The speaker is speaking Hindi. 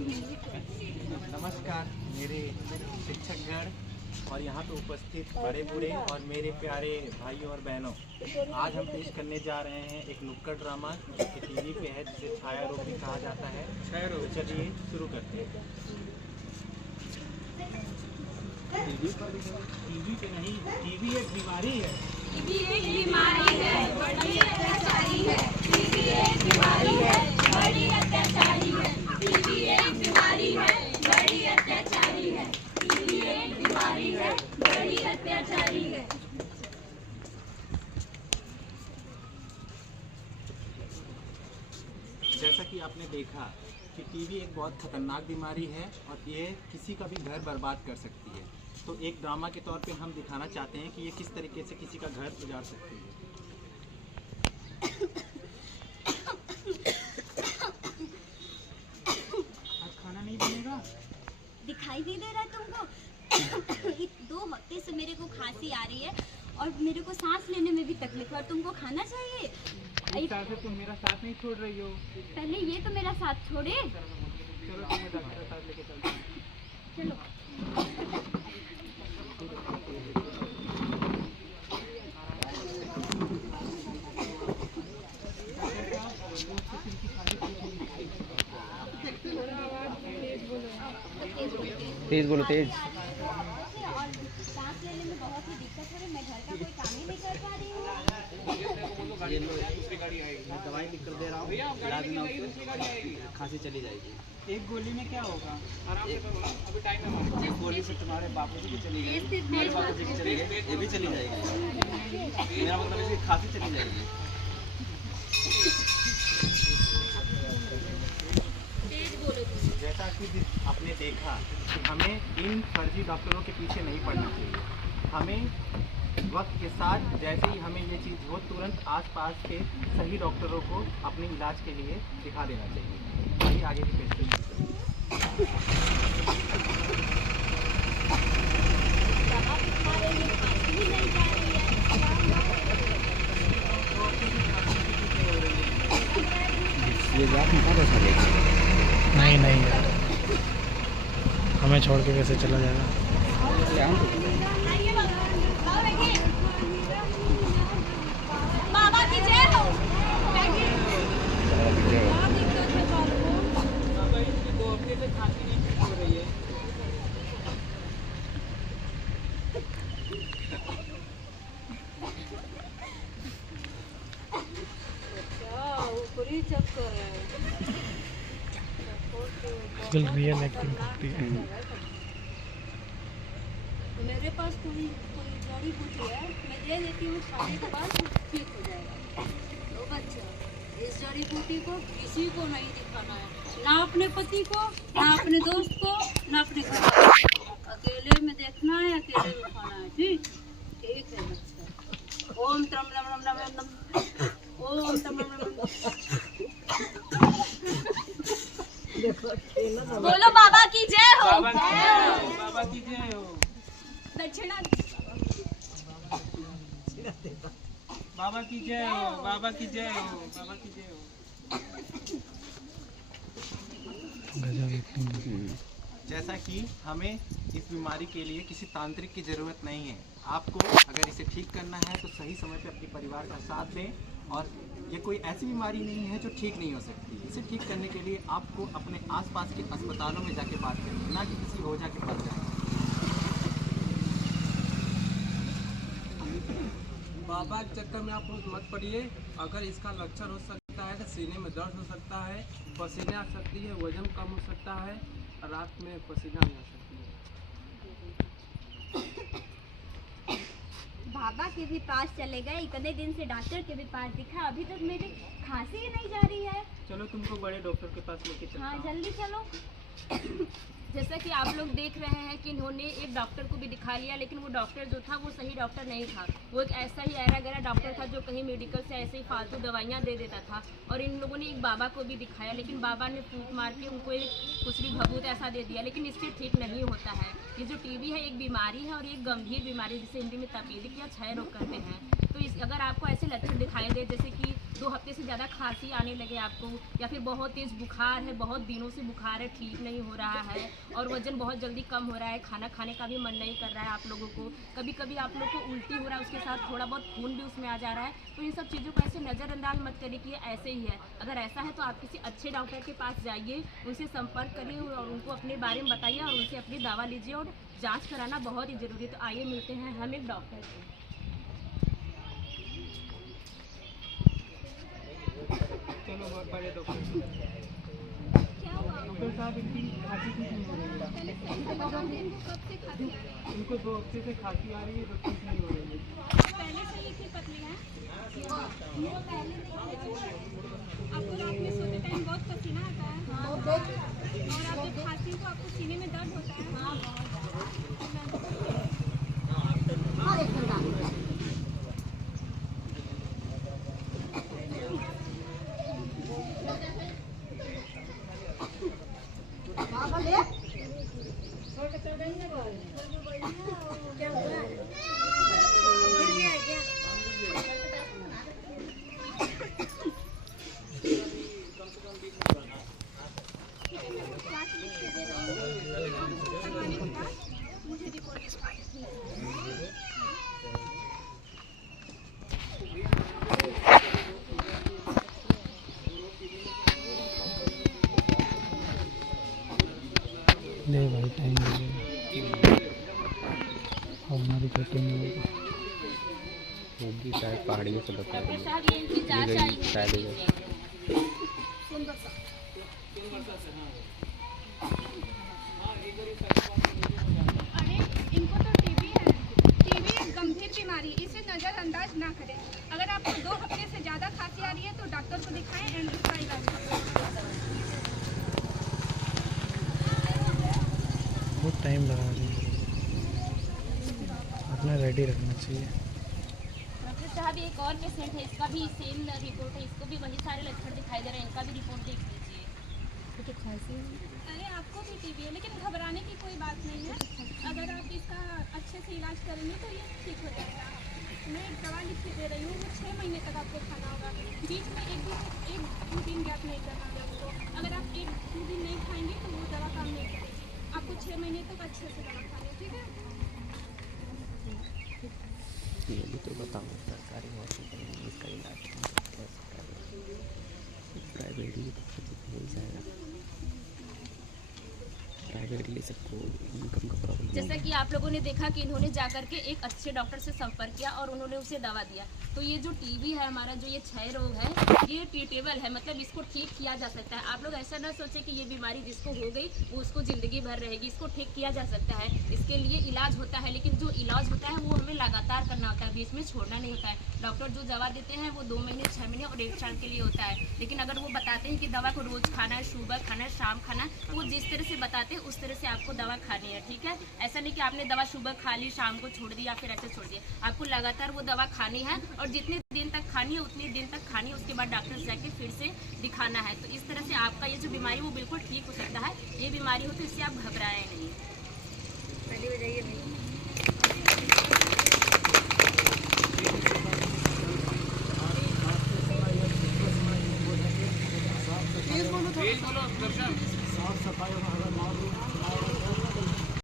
नमस्कार मेरे शिक्षकगण और यहाँ पे उपस्थित बड़े बूढ़े और मेरे प्यारे भाइयों और बहनों। आज हम पेश करने जा रहे हैं एक नुक्कड़ ड्रामा जो कि टीवी पे है, जिसे छाया रोग भी कहा जाता है। तो चलिए शुरू करते हैं। टीवी पे नहीं, टीवी एक बीमारी है। टीबी एक बीमारी है, बड़ी अत्याचारी है। टीबी एक बीमारी है, बड़ी अत्याचारी है। टीबी एक बीमारी है, बड़ी अत्याचारी है। टीबी एक बीमारी है, बड़ी अत्याचारी है। जैसा कि आपने देखा कि टीवी एक बहुत खतरनाक बीमारी है और ये किसी का भी घर बर्बाद कर सकती है। तो एक ड्रामा के तौर पे हम दिखाना चाहते हैं कि ये किस तरीके से किसी का घर उजाड़ सकती है। आज खाना नहीं बनेगा? दिखाई नहीं दे रहा तुमको? 2 हफ्ते से मेरे को खांसी आ रही है और मेरे को सांस लेने में भी तकलीफ है और तुमको खाना चाहिए। तुम मेरा साथ नहीं छोड़ रही हो। पहले ये तो मेरा साथ छोड़े। चलो तुम्हें डॉक्टर के साथ लेके चलते हैं। चलो। तेज बोलो, तेज। और सांस लेने में बहुत ही दिक्कत हो रही है। मैं घर का कोई काम ही नहीं कर पा रही हूँ। ये लो, मैं दवाई लिख कर दे रहा हूँ, इलाज ना उससे खांसी चली जाएगी। एक गोली में क्या होगा? एक गोली से तुम्हारे बापू जी की चली गई, हमारे बापू जी की चली गई, ये भी चली जाएगी। मेरा मतलब इसकी खांसी चली जाएगी। जैसा कि आपने देखा कि हमें इन फर्जी डॉक्टरों के पीछे नहीं पड़ना चाहिए। हमें वक्त के साथ जैसे ही हमें ये चीज़ हो, तुरंत आसपास के सही डॉक्टरों को अपने इलाज के लिए दिखा देना चाहिए। वही आगे की पेशकश। ये बात नहीं नहीं यार, हमें छोड़ के कैसे चला जाएगा? बाबा की जय हो। रियल एक्टिंग करती है। मेरे पास कोई जड़ी बूटी है, मैं दे देती हूँ, खाने के बाद ठीक हो जाएगा। लो बच्चा, इस जड़ी बूटी को किसी को नहीं दिखाना है, ना अपने पति को, ना अपने दोस्त को, ना अपने घर को। अकेले में देखना है, अकेले में खाना है। ठीक ठीक है बच्चा। ओम त्रम रम रम रम रम, ओम त्रम रम रम रम। बोलो बाबा की जय हो। बाबा की जय हो। दक्षिणा। बाबा की जय हो। बाबा की जय हो। बाबा की जय हो। गजब एक्टिंग। जैसा कि हमें इस बीमारी के लिए किसी तांत्रिक की ज़रूरत नहीं है। आपको अगर इसे ठीक करना है तो सही समय पे अपने परिवार का साथ दें। और ये कोई ऐसी बीमारी नहीं है जो ठीक नहीं हो सकती। इसे ठीक करने के लिए आपको अपने आसपास के अस्पतालों में जाके बात करनी है, ना कि किसी ओझा के पास जाना। बाबा के चक्कर में आप लोग मत पड़िए। अगर इसका लक्षण हो सकता है तो सीने में दर्द हो सकता है, पसीने आ सकती है, वजन कम हो सकता है, रात में पसीना भी आ सकती है। बाबा के भी पास चले गए, इतने दिन से डॉक्टर के भी पास दिखा, अभी तक मेरी खांसी ही नहीं जा रही है। चलो तुमको बड़े डॉक्टर के पास लेके चलता हाँ हूँ। जल्दी चलो। जैसा कि आप लोग देख रहे हैं कि इन्होंने एक डॉक्टर को भी दिखा लिया, लेकिन वो डॉक्टर जो था वो सही डॉक्टर नहीं था। वो एक ऐसा ही ऐरा गैरा डॉक्टर था जो कहीं मेडिकल से ऐसे ही फालतू दवाइयाँ दे देता था। और इन लोगों ने एक बाबा को भी दिखाया, लेकिन बाबा ने फूंक मार के उनको एक कुछ भी भभूत ऐसा दे दिया, लेकिन इससे ठीक नहीं होता है। ये जो टीबी है एक बीमारी है और एक गंभीर बीमारी जिसे हिंदी में तपेदिक या क्षय रोग कहते हैं। तो अगर आपको ऐसे लक्षण दिखाई दे जैसे कि 2 हफ्ते से ज़्यादा खांसी आने लगे आपको, या फिर बहुत तेज़ बुखार है, बहुत दिनों से बुखार है, ठीक नहीं हो रहा है, और वज़न बहुत जल्दी कम हो रहा है, खाना खाने का भी मन नहीं कर रहा है आप लोगों को, कभी कभी आप लोग को उल्टी हो रहा है, उसके साथ थोड़ा बहुत खून भी उसमें आ जा रहा है, तो इन सब चीज़ों को ऐसे नज़रअंदाज मत करिए कि ये ऐसे ही है। अगर ऐसा है तो आप किसी अच्छे डॉक्टर के पास जाइए, उनसे संपर्क करिए और उनको अपने बारे में बताइए और उनसे अपनी दवा लीजिए, और जाँच कराना बहुत ही ज़रूरी है। तो आइए मिलते हैं हम एक डॉक्टर से। चलो बड़े डॉक्टर साहब, इनकी खांसी ठीक नहीं हो रही है। इनको 2 हफ्ते से खांसी आ रही है, तो ठीक नहीं हो रही है। पहले से ही इतनी पतली है। आपको रात में सोते टाइम बहुत पसीना आता है और आप जब खांसी तो आपको सीने में दर्द होता है। ले भाई टाइम लगेगा और हमारी कटिंग होगी शायद पहाड़ियों से बता डॉक्टर साहब ये इनकी जाँच आई शायद अरे इनको तो टीबी है। टीबी एक गंभीर बीमारी, इसे नज़रअंदाज ना करें। अगर आपको 2 हफ्ते से ज़्यादा खांसी आ रही है तो डॉक्टर को दिखाएं एंड उसका इलाज करें। बहुत टाइम लगा रही है, अपना रेडी रखना चाहिए। डॉक्टर साहब एक और पेशेंट है, इसका भी सेम रिपोर्ट है, इसको भी वही सारे लक्षण दिखाई दे रहे हैं, इनका भी रिपोर्ट देख लीजिए। अरे आपको भी टीबी है, लेकिन घबराने की कोई बात नहीं है। अगर आप इसका अच्छे से इलाज करेंगे तो ये ठीक हो जाएगा। मैं एक दवा लिख के दे रही हूँ, वो 6 महीने तक आपको खाना होगा। बीच में एक दो दिन गैप नहीं करना है उसको। अगर आप 1-2 दिन नहीं खाएंगे तो वो दवा काम नहीं करेगी। आपको 6 महीने तक अच्छे से दवा खानी, ठीक है? ये भी तो बताओ सरकारी हॉस्पिटल में इसका इलाज कैसे करें? प्राइवेटली तो हो जाएगा, प्राइवेटली सबको इनकम का प्रॉब्लम। जैसा कि आप लोगों ने देखा कि इन्होंने जाकर के एक अच्छे डॉक्टर से संपर्क किया और उन्होंने उसे दवा दिया। तो ये जो टीबी है हमारा, जो ये क्षय रोग है, ये ट्रीटेबल है, मतलब इसको ठीक किया जा सकता है। आप लोग ऐसा ना सोचें कि ये बीमारी जिसको हो गई वो उसको ज़िंदगी भर रहेगी। इसको ठीक किया जा सकता है, इसके लिए इलाज होता है, लेकिन जो इलाज होता है वो हमें लगातार करना होता है, बीच में छोड़ना नहीं होता है। डॉक्टर जो दवा देते हैं वो 2 महीने, 6 महीने और 1 साल के लिए होता है। लेकिन अगर वो बताते हैं कि दवा को रोज़ खाना है, सुबह खाना है, शाम खाना है, तो वो जिस तरह से बताते हैं उस तरह से आपको दवा खानी है, ठीक है? ऐसा नहीं कि आपने दवा सुबह खा ली, शाम को छोड़ दी या फिर ऐसे छोड़ दिया। आपको लगातार वो दवा खानी है और जितने दिन तक खानी है उतने दिन तक खानी है, उसके बाद डॉक्टर से जाके फिर से दिखाना है। तो इस तरह से आपका ये जो बीमारी वो बिल्कुल ठीक हो सकता है। ये बीमारी हो तो इससे आप घबराएं नहीं।